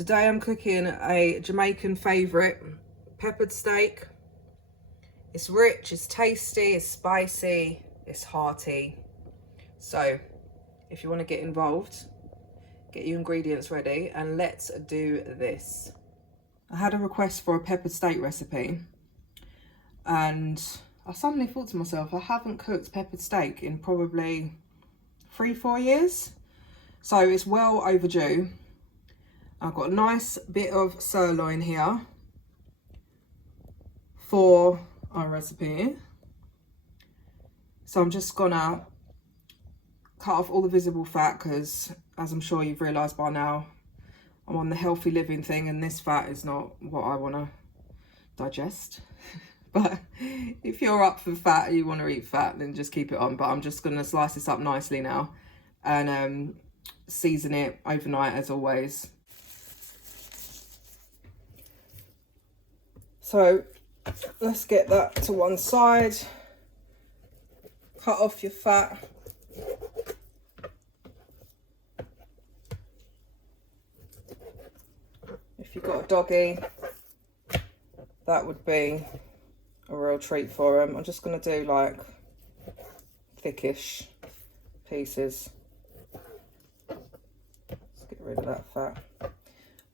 Today I'm cooking a Jamaican favourite, peppered steak. It's rich, it's tasty, it's spicy, it's hearty. So if you want to get involved, get your ingredients ready and let's do this. I had a request for a peppered steak recipe and I suddenly thought to myself, I haven't cooked peppered steak in probably 3-4 years. So it's well overdue. I've got a nice bit of sirloin here for our recipe. So I'm just gonna cut off all the visible fat because, as I'm sure you've realised by now, I'm on the healthy living thing and this fat is not what I want to digest. But if you're up for fat, you want to eat fat, then just keep it on. But I'm just going to slice this up nicely now and season it overnight as always. So let's get that to one side. Cut off your fat. If you've got a doggy, that would be a real treat for them. I'm just going to do like thickish pieces. Let's get rid of that fat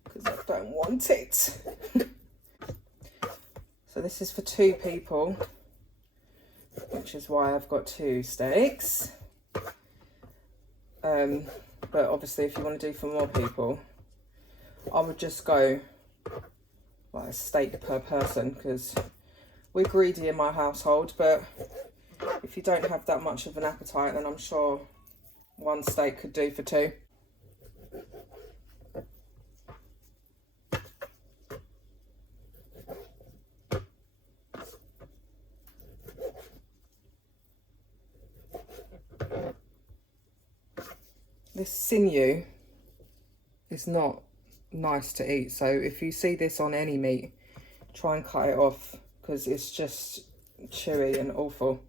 because I don't want it. So this is for 2 people, which is why I've got 2 steaks. But obviously if you want to do for more people, I would just go like a steak per person because we're greedy in my household. But if you don't have that much of an appetite, then I'm sure 1 steak could do for 2. This sinew is not nice to eat, so if you see this on any meat, try and cut it off because it's just chewy and awful.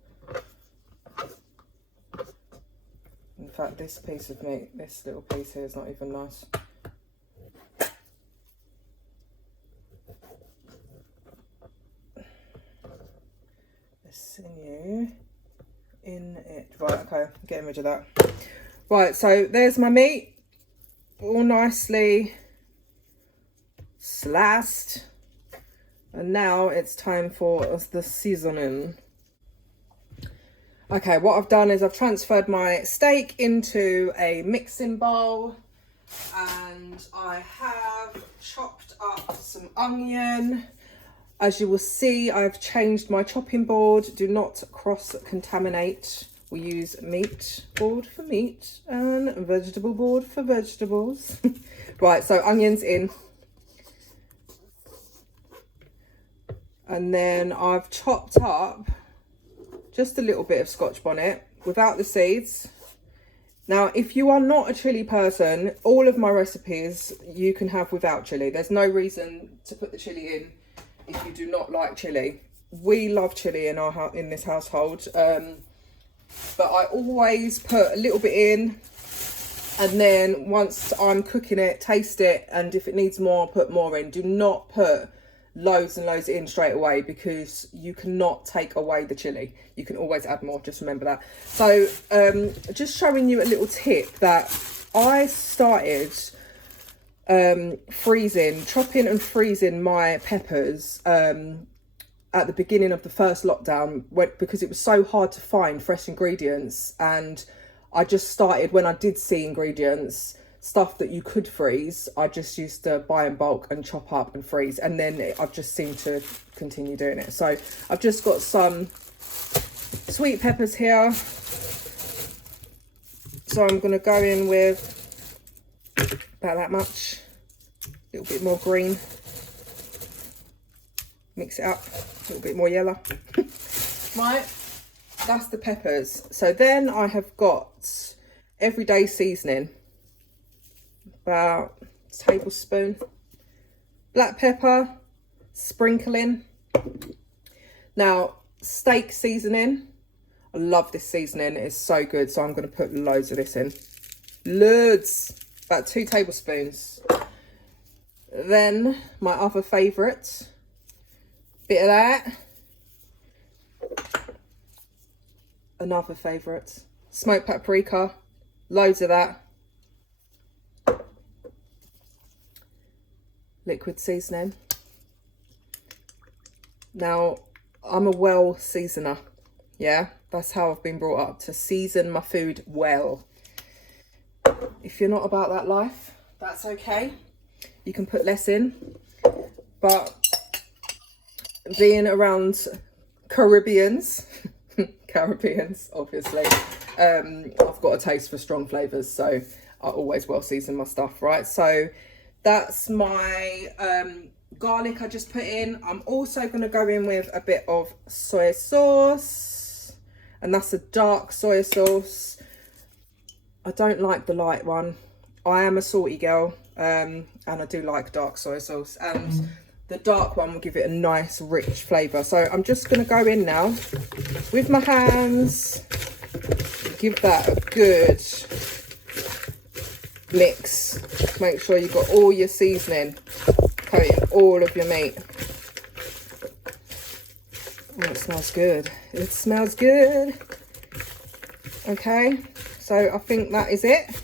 In fact, this piece of meat, this little piece here, is not even nice. The sinew in it. Right, okay, getting rid of that. Right, so there's my meat, all nicely sliced. And now it's time for the seasoning. Okay, what I've done is I've transferred my steak into a mixing bowl. And I have chopped up some onion. As you will see, I've changed my chopping board. Do not cross-contaminate. We use meat board for meat and vegetable board for vegetables. Right, so onions in. And then I've chopped up just a little bit of Scotch bonnet without the seeds. Now, if you are not a chilli person, all of my recipes you can have without chilli. There's no reason to put the chilli in if you do not like chilli. We love chilli in this household. But I always put a little bit in, and then once I'm cooking it, taste it, and if it needs more, put more in. Do not put loads and loads in straight away because you cannot take away the chilli. You can always add more, just remember that. So just showing you a little tip that I started chopping and freezing my peppers at the beginning of the first lockdown because it was so hard to find fresh ingredients, and I just started, when I did see ingredients, stuff that you could freeze, I just used to buy in bulk and chop up and freeze, and then I've just seemed to continue doing it. So I've just got some sweet peppers here, so I'm going to go in with about that much, a little bit more green, mix it up, a little bit more yellow. Right, that's the peppers. So then I have got everyday seasoning, about a tablespoon, black pepper, sprinkling. Now, steak seasoning, I love this seasoning, it's so good, so I'm going to put loads of this in. Loads, about 2 tablespoons. Then my other favourite, bit of that. Another favourite, smoked paprika, loads of that. Liquid seasoning. Now, I'm a well seasoner. Yeah, that's how I've been brought up, to season my food well. If you're not about that life, that's okay. You can put less in. But being around Caribbeans, obviously, I've got a taste for strong flavours, so I always well season my stuff, right? So that's my garlic I just put in. I'm also going to go in with a bit of soy sauce, and that's a dark soy sauce. I don't like the light one. I am a salty girl, and I do like dark soy sauce, and the dark one will give it a nice rich flavour. So I'm just going to go in now with my hands, give that a good mix. Make sure you've got all your seasoning coating all of your meat. Oh, it smells good. It smells good. Okay, so I think that is it.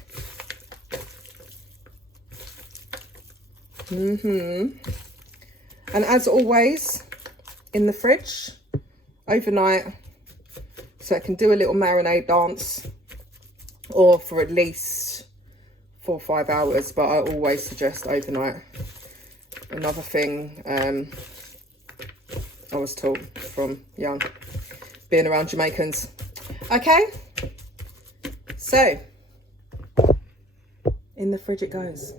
And as always, in the fridge overnight, so it can do a little marinade dance, or for at least 4 or 5 hours, but I always suggest overnight. Another thing I was taught from young, being around Jamaicans. Okay, so in the fridge it goes.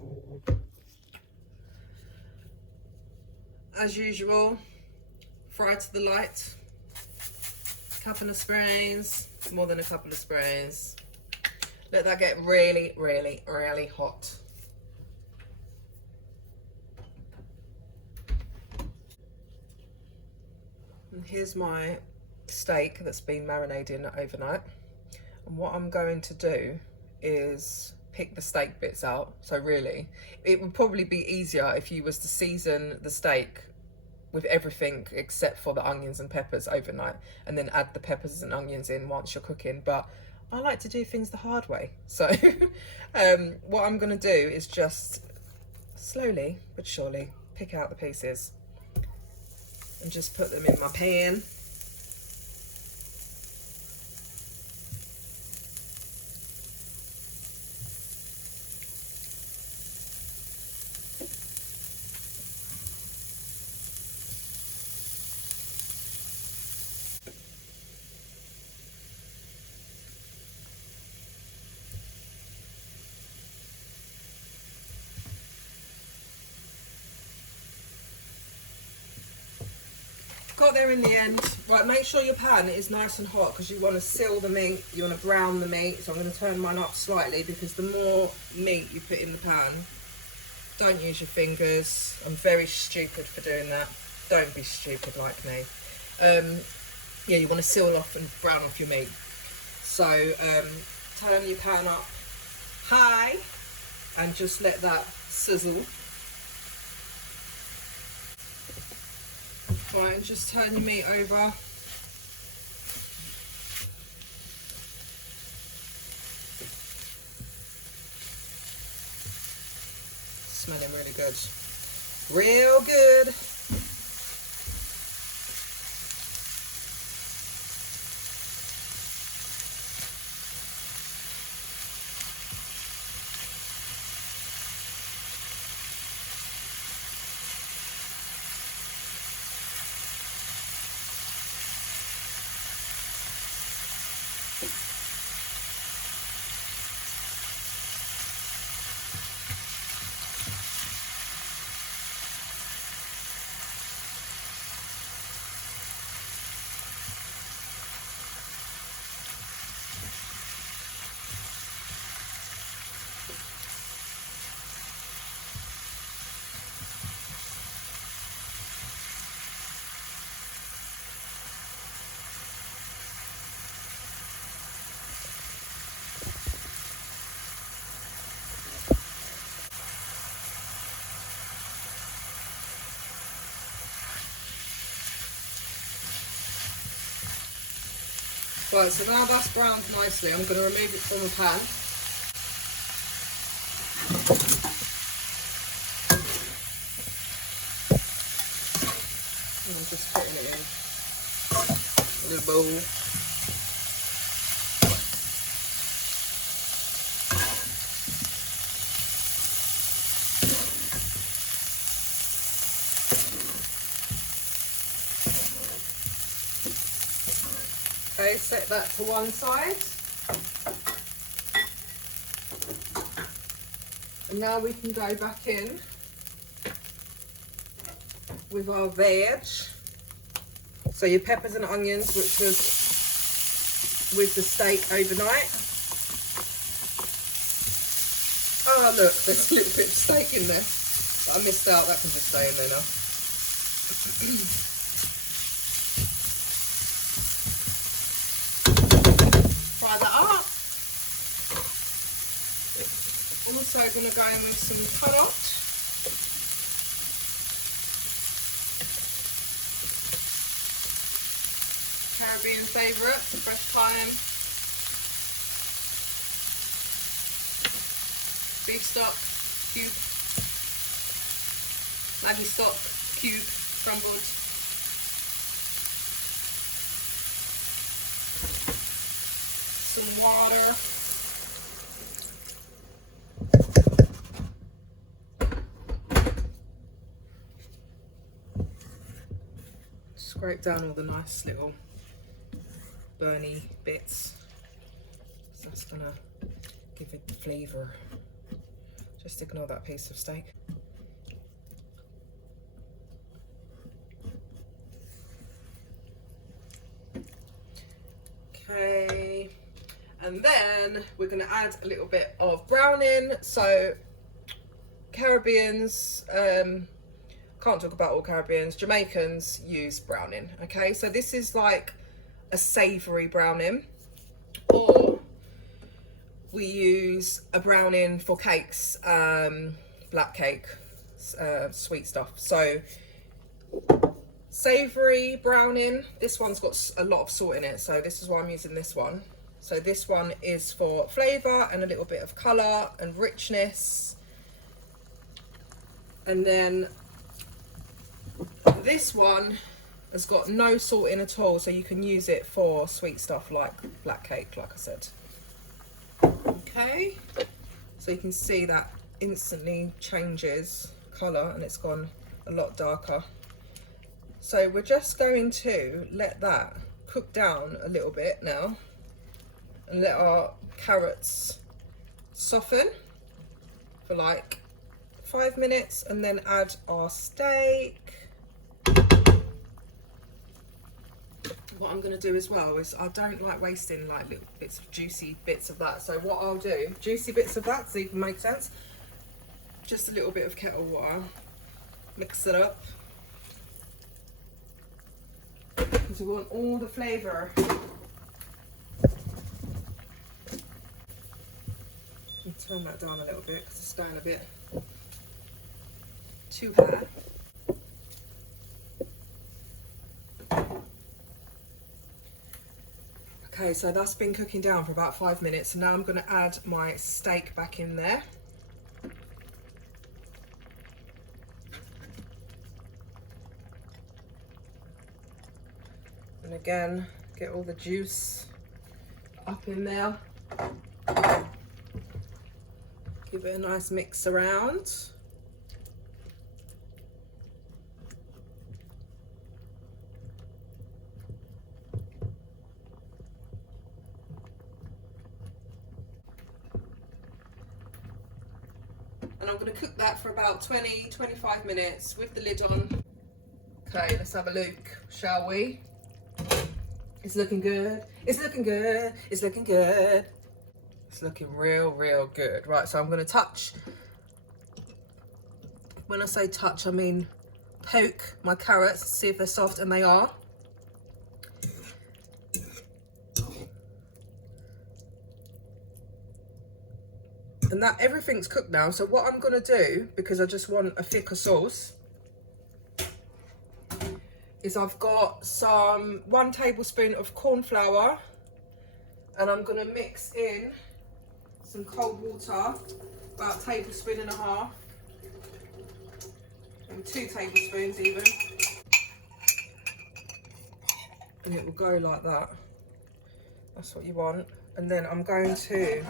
As usual, fry to the light. Couple of sprays, more than a couple of sprays. Let that get really, really, really hot. And here's my steak that's been marinating overnight. And what I'm going to do is pick the steak bits out. So really, it would probably be easier if you was to season the steak with everything except for the onions and peppers overnight, and then add the peppers and onions in once you're cooking. But I like to do things the hard way. So what I'm going to do is just slowly but surely pick out the pieces and just put them in my pan. Got there in the end. Right, make sure your pan is nice and hot, because you want to seal the meat, you want to brown the meat. So I'm going to turn mine up slightly, because the more meat you put in the pan, don't use your fingers. I'm very stupid for doing that. Don't be stupid like me. Yeah, you want to seal off and brown off your meat. So turn your pan up high and just let that sizzle. Right, and just turn your meat over. Smelling really good. Real good. Right, so now that's browned nicely, I'm going to remove it from the pan. And I'm just putting it in a bowl. Okay, set that to one side. And now we can go back in with our veg. So your peppers and onions, which was with the steak overnight. Oh look, there's a little bit of steak in there that I missed out. That can just stay in there now. Fry that up. Also going to go in with some carrot. Caribbean favourite, fresh thyme. Beef stock, cube. Maggi stock, cube, crumbled. Some water. Scrape down all the nice little burny bits. So that's gonna give it the flavour. Just ignore that piece of steak. Okay, and then we're gonna add a little bit of browning. So Caribbeans, can't talk about all Caribbeans, Jamaicans use browning, okay? So this is like a savoury browning, or we use a browning for cakes, black cake, sweet stuff. So savoury browning, this one's got a lot of salt in it, so this is why I'm using this one. So this one is for flavour and a little bit of colour and richness. And then this one has got no salt in at all, so you can use it for sweet stuff like black cake, like I said. Okay, so you can see that instantly changes colour and it's gone a lot darker. So we're just going to let that cook down a little bit now and let our carrots soften for like 5 minutes, and then add our steak. What I'm going to do as well is I don't like wasting like little bits of juicy bits of that. So what I'll do, juicy bits of that, so you can make sense, just a little bit of kettle water, mix it up, because we want all the flavour. Turn that down a little bit because it's going a bit too high. Okay, so that's been cooking down for about 5 minutes, and now I'm going to add my steak back in there. And again, get all the juice up in there. Give it a nice mix around. And I'm going to cook that for about 20-25 minutes with the lid on. Okay, let's have a look, shall we? It's looking good. It's looking good. It's looking good. It's looking real, real good. Right, so I'm going to touch. When I say touch, I mean poke my carrots, see if they're soft, and they are. And that everything's cooked now. So what I'm going to do, because I just want a thicker sauce, is I've got some 1 tablespoon of corn flour And I'm going to mix in some cold water, about a tablespoon and a half, and 2 tablespoons even. And it will go like that. That's what you want. And then I'm going to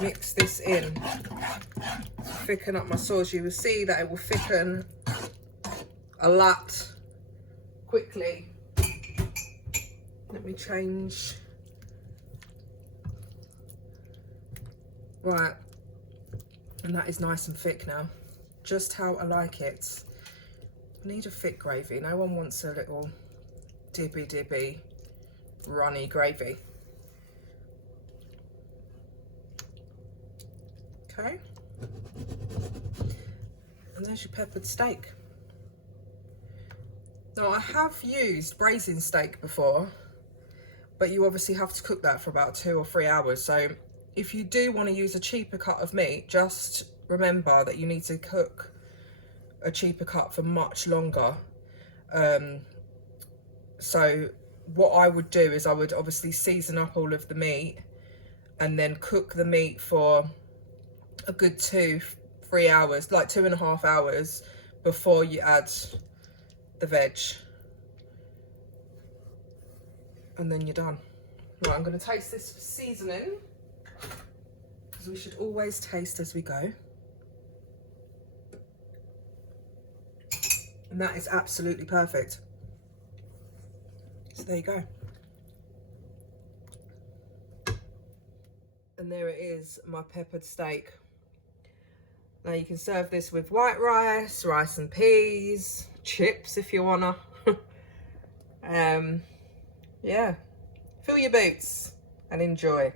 mix this in, thicken up my sauce. You will see that it will thicken a lot quickly. Let me change. Right, and that is nice and thick now, just how I like it. I need a thick gravy. No one wants a little dibby runny gravy. Okay, and there's your peppered steak. Now, I have used braising steak before, but you obviously have to cook that for about 2 or 3 hours. So if you do want to use a cheaper cut of meat, just remember that you need to cook a cheaper cut for much longer. So what I would do is I would obviously season up all of the meat and then cook the meat for a good 2-3 hours, like 2.5 hours before you add the veg. And then you're done. Right, I'm going to taste this for seasoning, because we should always taste as we go. And that is absolutely perfect. So there you go. And there it is, my peppered steak. Now you can serve this with white rice, rice and peas, chips if you wanna. Yeah, fill your boots and enjoy.